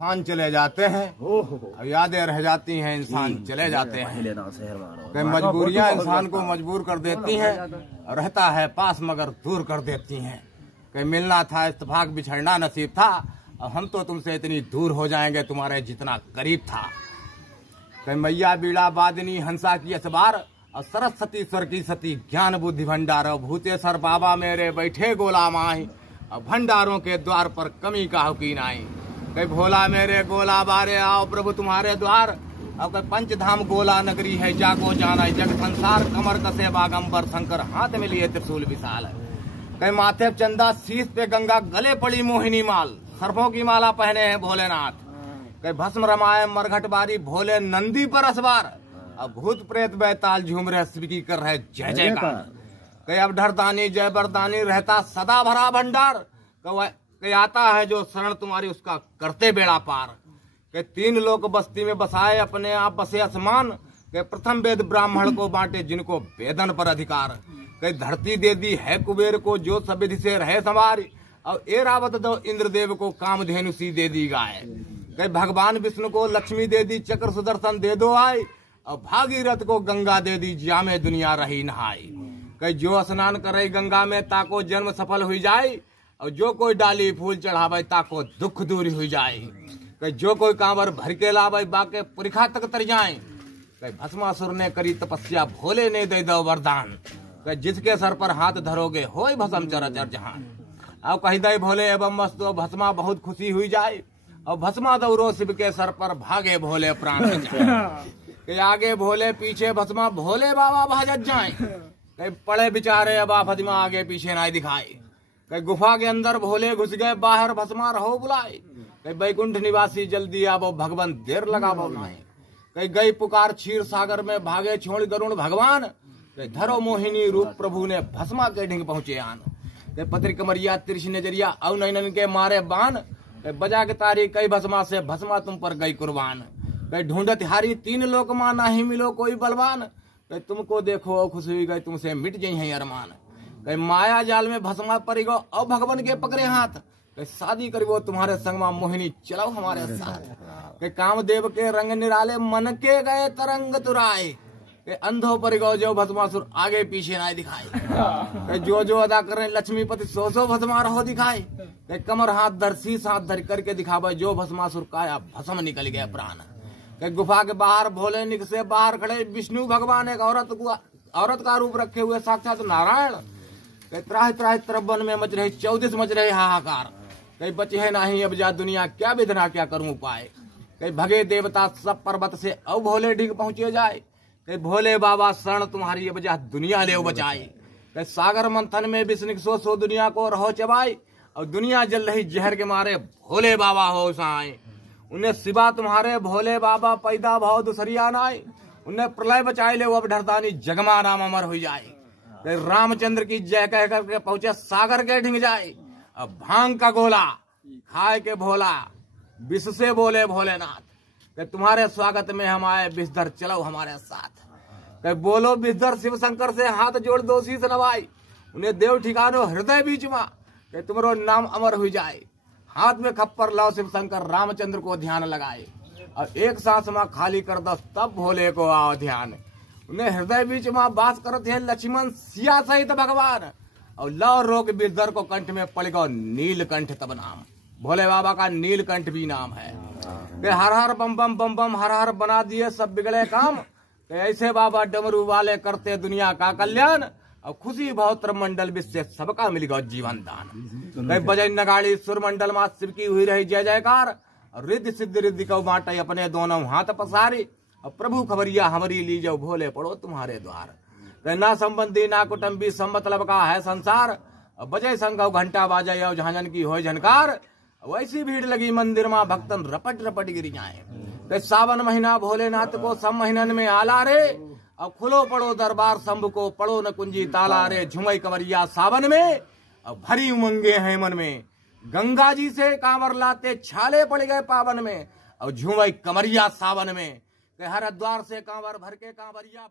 इंसान चले जाते हैं और यादें रह जाती हैं, इंसान चले जाते हैं। कई मजबूरियां इंसान को मजबूर कर देती हैं, रहता है पास मगर दूर कर देती हैं। कहीं मिलना था इत्तेफाक बिछड़ना नसीब था, और हम तो तुमसे इतनी दूर हो जाएंगे तुम्हारे जितना करीब था। कहीं मैया बीड़ा बादनी हंसा की असबार, और सरस्वती स्वर की सती ज्ञान बुद्धि भंडार, भूतेश्वर बाबा मेरे बैठे गोला माही, और भंडारों के द्वार पर कमी का हुकीन आई। कई भोला मेरे गोला बारे आओ प्रभु तुम्हारे द्वार, और कई पंचधाम गोला नगरी है जाको जाना जग संसार, कमर कसे बागंबर शंकर हाथ में लिए त्रिशूल विशाल। कई माथे चंदा शीश पे गंगा, गले पड़ी मोहिनी माल, सर्पों की माला पहने हैं भोलेनाथ। कई भस्म रमाए मरघट बारी, भोले नंदी पर असबार, अब भूत प्रेत बैताल झूम रहे स्वीकी कर रहे जय जयकार। कई अब ढरदानी जय बरदानी रहता सदा भरा भंडार, कई आता है जो शरण तुम्हारी उसका करते बेड़ा पार। कई तीन लोग बस्ती में बसाए अपने आप बसे आसमान, कई प्रथम वेद ब्राह्मण को बांटे जिनको वेदन पर अधिकार। कई धरती दे दी है कुबेर को जो सविधि से रहे संवारी, और एरावत दो इंद्रदेव को कामधेनु सी दे दी गाय। कई भगवान विष्णु को लक्ष्मी दे दी चक्र सुदर्शन दे दो आई, और भागीरथ को गंगा दे दी जामे दुनिया रही नहाई। कई जो स्नान करे गंगा में ताको जन्म सफल हुई जाए, और जो कोई डाली फूल चढ़ावे ताको दुख दूर हुई जाए। कई जो कोई कांवर भर के लावे बाके पुरखा तक तर जाए। कई भस्मासुर ने करी तपस्या भोले ने दे दो वरदान, कई जिसके सर पर हाथ धरोगे होय भस्म चरचर जहान। अब कही दे भोले एवं मस्तो भस्मा बहुत खुशी हुई जाए, और भस्मा दौरो शिव के सर पर भागे भोले प्राण जाए। आगे भोले पीछे भस्मा भोले बाबा भाजत जाए, कई पड़े बिचारे अब भस्मा आगे पीछे ना दिखाए। कई गुफा के अंदर भोले घुस गए बाहर भस्मा रहो बुलाए, कई बैकुंठ निवासी जल्दी आवो भगवान देर लगा बोलाए। कई गई पुकार क्षीर सागर में भागे छोड़ गरुण भगवान, कई धरो मोहिनी रूप प्रभु ने भस्मा के ढिंग पहुंचे आन। कई पत्री कमरिया तिरछ नजरिया अव नैनन के मारे बान, कई बजा के तारी कई भस्मा से भस्मा तुम पर गई कुर्बान। कई ढूंढत हारी तीन लोक मां नहीं मिलो कोई बलवान, कई तुमको देखो खुश हुई गई तुमसे मिट जाई है अरमान। कई माया जाल में भस्मा परी गो और भगवान के पकड़े हाथ, कई शादी करीबो तुम्हारे संग में मोहिनी चलो हमारे साथ। कई कामदेव के रंग निराले मन के गए तरंग तुराए, कई अंधो परी गो जो भस्मासुर आगे पीछे ना दिखाए। कई जो अदा करे लक्ष्मीपति सो भस्मा रहो दिखाए, कई कमर हाथ धर शीश हाथ धर करके दिखावे जो भस्मासुर काया भस्म निकल गया प्राण। कई गुफा के बाहर भोले निक से बाहर खड़े विष्णु भगवान एक औरत का रूप रखे हुए साक्षात नारायण। कई त्राह त्राह तरबन में मच रही 14 मच रहे हाहाकार, कई बचे है नहीं अब जा दुनिया क्या विधना क्या करूं उपाय। कई भगे देवता सब पर्वत से अब भोले ढीग पहुंचे जाए, कई भोले बाबा शरण तुम्हारी अब जा दुनिया ले बचाई। कई सागर मंथन में विष्णु सो दुनिया को रहो चबाई, और दुनिया जल रही जहर के मारे भोले बाबा हो साए। उन्हें सिवा तुम्हारे भोले बाबा पैदा भाव दुसरिया नाई, उन्हें प्रलय बचाए ले अब ढरदानी जगमा राम अमर हो जाए। रामचंद्र की जय कह करके पहुंचे सागर के ढिंग जाए, अब भांग का गोला खाए के भोला विष से बोले भोलेनाथ, कि तुम्हारे स्वागत में हम आए विषधर चलो हमारे साथ। कि बोलो विषधर शिव शंकर से हाथ जोड़ दो शीस नवाई, उन्हें देव ठिकानो हृदय बीच में कि तुम्हारो नाम अमर हो जाए। हाथ में खप्पर लाओ शिव शंकर रामचंद्र को ध्यान लगाए, और एक सांस में खाली कर दो तब भोले को आओ ध्यान। उन्हें हृदय बीच में वास करते हैं लक्ष्मण सिया सहित भगवान, और लव रोग विषधर को कंठ में पड़ गो नीलकंठ तब नाम। भोले बाबा का नीलकंठ भी नाम है। हर हर बम बम बम बम हर हर बना दिए सब बिगड़े काम, ऐसे बाबा डमरू वाले करते दुनिया का कल्याण, और खुशी बहुत्र मंडल विश्व से सबका मिल गया जीवन दान। बजय नगाड़ी सुर मंडल में शिव की हुई रही जय जयकार, और रिद्धि सिद्धि रिद्धि को बांटे अपने दोनों हाथ पसारी, और प्रभु खबरिया हमारी लीजो भोले पड़ो तुम्हारे द्वार। ना संबंधी ना कुटुंबी सब मतलब का है संसार, बजय संग घंटा बाजे झांझन की हो झनकार, वैसी भीड़ लगी मंदिर में भक्तन रपट रपट गिर जाए। सावन महीना भोलेनाथ को सब महीनन में आला रे, अब खुलो पड़ो दरबार शंभु को पड़ो न कुंजी ताला रे। झुमई कमरिया सावन में अब भरी उमंगे हैं मन में, गंगा जी से कांवर लाते छाले पड़ गए पावन में, और झुमई कमरिया सावन में हर द्वार से कांवर भर के कांवरिया